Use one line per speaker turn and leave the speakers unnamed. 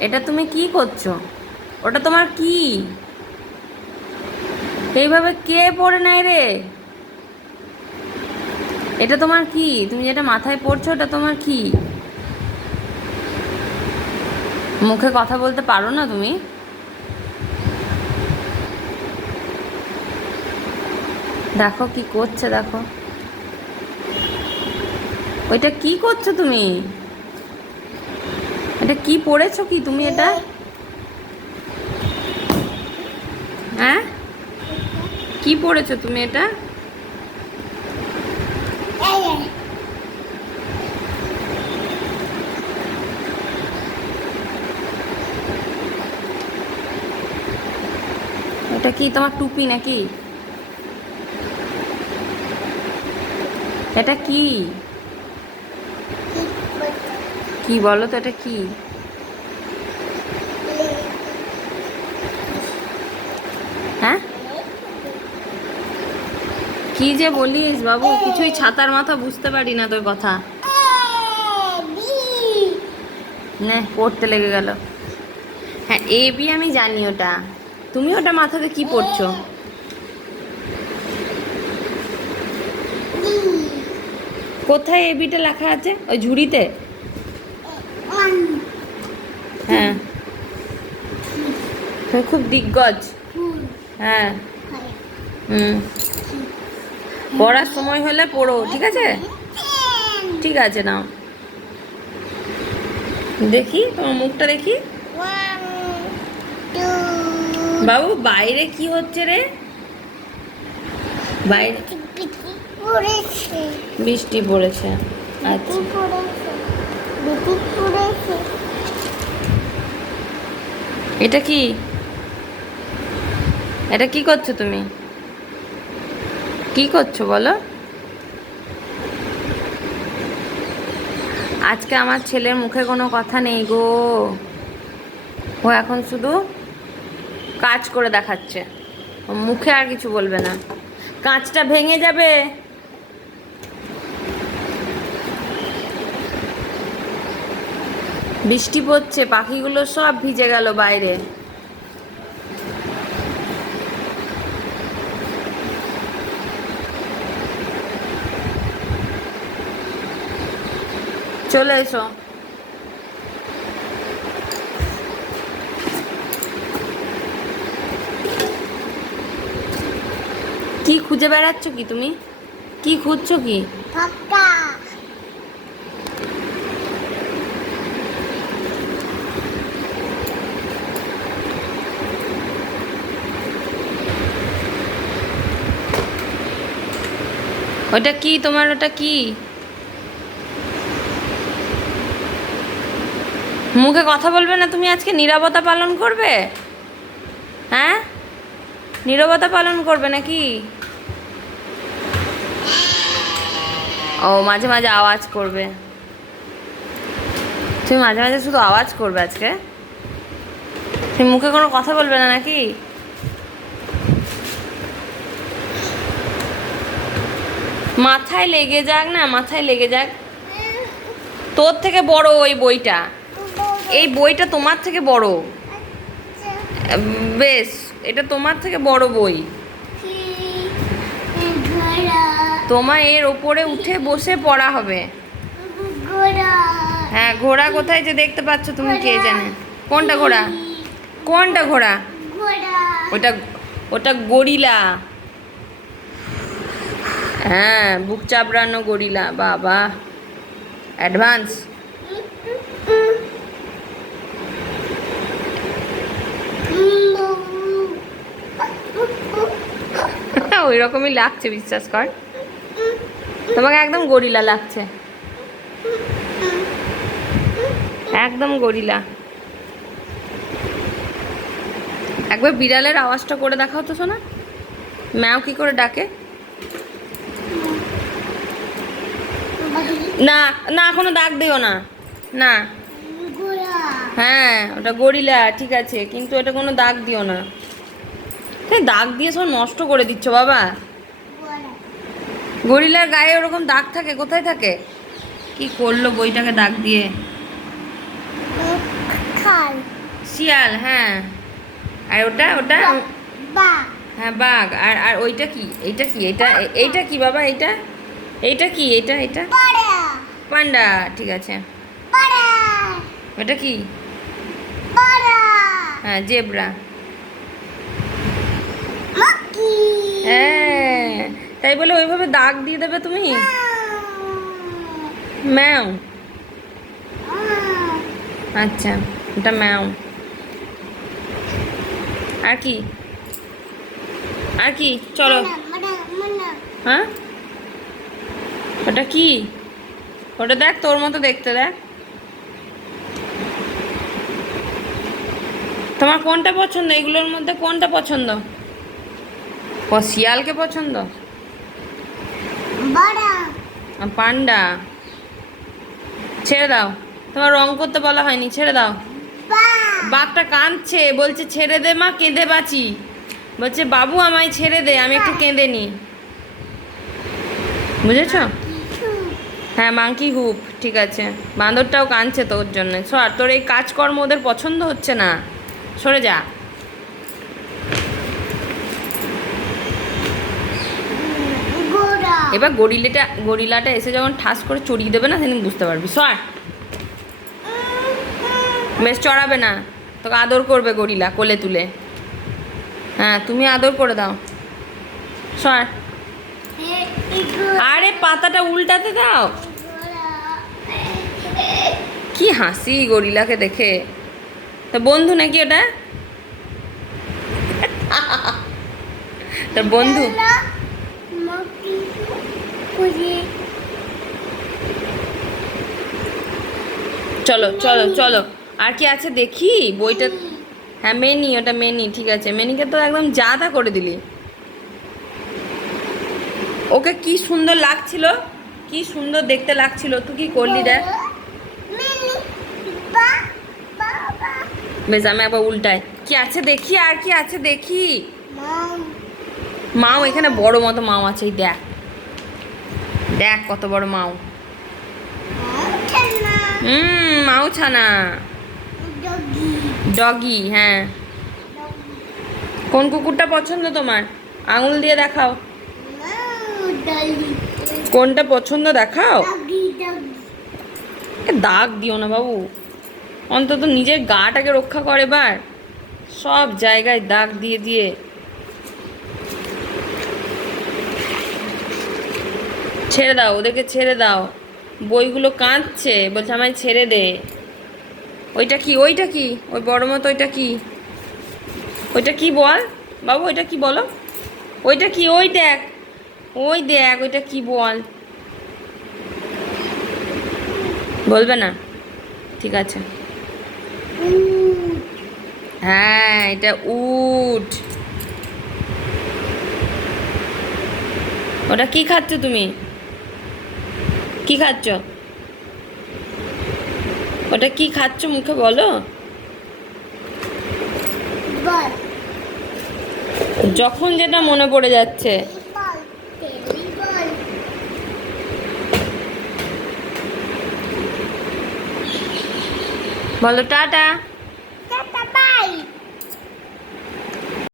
এটা তুমি কি করছ? ওটা তোমার কি? এইভাবে কে পড়ে নাই রে? এটা তোমার কি? তুমি যেটা মাথায় পড়ছো, ওটা তোমার কি? মুখে কথা বলতে পারো না তুমি? দেখো কি করছে, দেখো। ওইটা কি করছ তুমি? এটা কি পড়েছো কি তুমি এটা? হ্যাঁ? কি পড়েছো তুমি এটা? এটা কি তোমার টুপি নাকি? এটা কি? কি বলো তো এটা কি? হ্যাঁ? কি যে বলিস বাবু, কিছুই ছাতার মাথা বুঝতে পারি না তোর কথা। নে, পড়তে লেগে গেল। হ্যাঁ এ বি আমি জানি ওটা। তুমি ওটা মাথাতে কি পড়ছো? কোথায় এ বিটা লেখা আছে? ওই ঝুড়িতে? হ্যাঁ। তুমি খুব দিগ্গজ। হ্যাঁ। হুম। পড়ার সময় হলে পড়ো ঠিক আছে? ঠিক আছে নাও। দেখি তোমার মুখটা দেখি। বাবু বাইরে কি হচ্ছে রে? বাইরে বৃষ্টি পড়েছে। আচ্ছা। এটা কি? এটা কি করছ তুমি? কি করছ বলো? আজকে আমার ছেলের মুখে কোনো কথা নেই গো। ও এখন শুধু কাজ করে দেখাচ্ছে। মুখে আর কিছু বলবে না। কাঁচটা ভেঙে যাবে। বৃষ্টি পড়ছে, পাখিগুলো সব ভিজে গেল বাইরে। চলে এসো। কি খুঁজে বেড়াচ্ছ কি তুমি? কি খুঁজছো কি? ওটা কি তোমার, ওটা কি? মুখে কথা বলবে না, তুমি আজকে নীরবতা পালন করবে? হ্যাঁ? নীরবতা পালন করবে নাকি? ও, মাঝে মাঝে আওয়াজ করবে। তুমি মাঝে মাঝে শুধু আওয়াজ করবে আজকে? তুমি মুখে কোনো কথা বলবে না নাকি? মাথায় লেগে যাক না মাথায় লেগে যাক। তোর থেকে বড় ওই বইটা। এই বইটা তোমার থেকে বড়। বেশ এটা তোমার থেকে বড় বই। তোমার এর ওপরে উঠে বসে পড়া হবে। হ্যাঁ ঘোড়া কোথায় যে দেখতে পাচ্ছ তুমি কে জানে? কোনটা ঘোড়া? কোনটা ঘোড়া। ওটা ওটা গরিলা। হ্যাঁ বুক চাপড়ানো গরিলা, বাবা। অ্যাডভান্স ওই রকমই লাগছে, বিশ্বাস কর। তোমাকে একদম গরিলা লাগছে। একদম গরিলা। একবার বিড়ালের আওয়াজটা করে দেখাও তো শোনা ম্যাও কি করে ডাকে? না না এখনও ডাক দিও না। না। হ্যাঁ ওটা গরিলা ঠিক আছে কিন্তু এটা কোনো দাগ দিও না। এই দাগ দিয়ে সব নষ্ট করে দিচ্ছ বাবা। গরিলার গায়ে ওরকম দাগ থাকে কোথায় থাকে? কি করল বইটাকে দাগ দিয়ে?
শিয়াল
শিয়াল হ্যাঁ। আর ওটা ওটা?
বা
হ্যাঁ বাঘ। আর আর ওইটা কি? এইটা কি? এটা এইটা কি বাবা এইটা? এইটা কি? এইটা এটা
পাড়া।
পান্ডা ঠিক আছে। ওটা কি? হ্যাঁ জেব্রা। হ্যাঁ তাই বলে ওইভাবে দাগ দিয়ে দেবে তুমি? ম্যাও। আচ্ছা এটা ম্যাও। আর কি? আর কি? চলো। হ্যাঁ? ওটা কি? ওটা দেখ তোর মতো দেখতে দেখ। তোমার কোনটা পছন্দ? এগুলোর মধ্যে কোনটা পছন্দ? ও শিয়ালকে পছন্দ? পান্ডা? ছেড়ে দাও। তোমার রং করতে বলা হয়নি ছেড়ে দাও। বাঘটা কাঁদছে বলছে ছেড়ে দে মা কেঁদে বাঁচি। বলছে বাবু আমায় ছেড়ে দে আমি একটু কেঁদে নি। বুঝেছ? হ্যাঁ মাংকি হুপ ঠিক আছে। বাঁদরটাও কাঁদছে তোর জন্য। সর তোর এই কাজকর্ম ওদের পছন্দ হচ্ছে না। সরে যা। এবার গরিলাটা গরিলাটা এসে যখন ঠাস করে চড়িয়ে দেবে না সেদিন বুঝতে পারবি। সর। বেশ চড়াবে না। তোকে আদর করবে গরিলা কোলে তুলে। হ্যাঁ তুমি আদর করে দাও। সর। আরে পাতাটা উল্টাতে দাও। কি হাসি গরিলাকে দেখে। তা বন্ধু নাকি ওটা? তার বন্ধু? চলো চলো চলো। আর কি আছে দেখি? বইটা হ্যাঁ মেনি, ওটা মেনি, ঠিক আছে। মেনিকে তো একদম জাদা করে দিলি। ওকে কি সুন্দর লাগছিল? কি সুন্দর দেখতে লাগছিল? তুই কি করলি দেখ। বেশ, আমি একবার উল্টাই। কি আছে দেখি আর কি আছে দেখি। মাও এখানে বড় মতো মাও আছে দেখ। দেখ কত বড় মাও। হুম, মাও ছানা। ডগি হ্যাঁ। কোন কুকুরটা পছন্দ তোমার? আঙুল দিয়ে দেখাও। কোনটা পছন্দ দেখাও? দাগ দিও না বাবু। অন্তত নিজের গাটাকে রক্ষা করে এবার। সব জায়গায় দাগ দিয়ে দিয়ে। ছেড়ে দাও, ওদেরকে ছেড়ে দাও। বইগুলো কাঁদছে, বলছে আমায় ছেড়ে দে। ওইটা কি ওইটা কি? ওই বড় মতো ওইটা কি? ওইটা কি বল? বাবু, ওইটা কি বলো? ওইটা কি, ওই দেখ। ওই দেখ ওইটা কি বল? বলবে না? ঠিক আছে। হ্যাঁ এটা উট। ওটা কি খাচ্ছ তুমি? কি খাচ্ছ? ওটা কি খাচ্ছ মুখে বলো? যখন যেটা মনে পড়ে যাচ্ছে। বলো টাটা।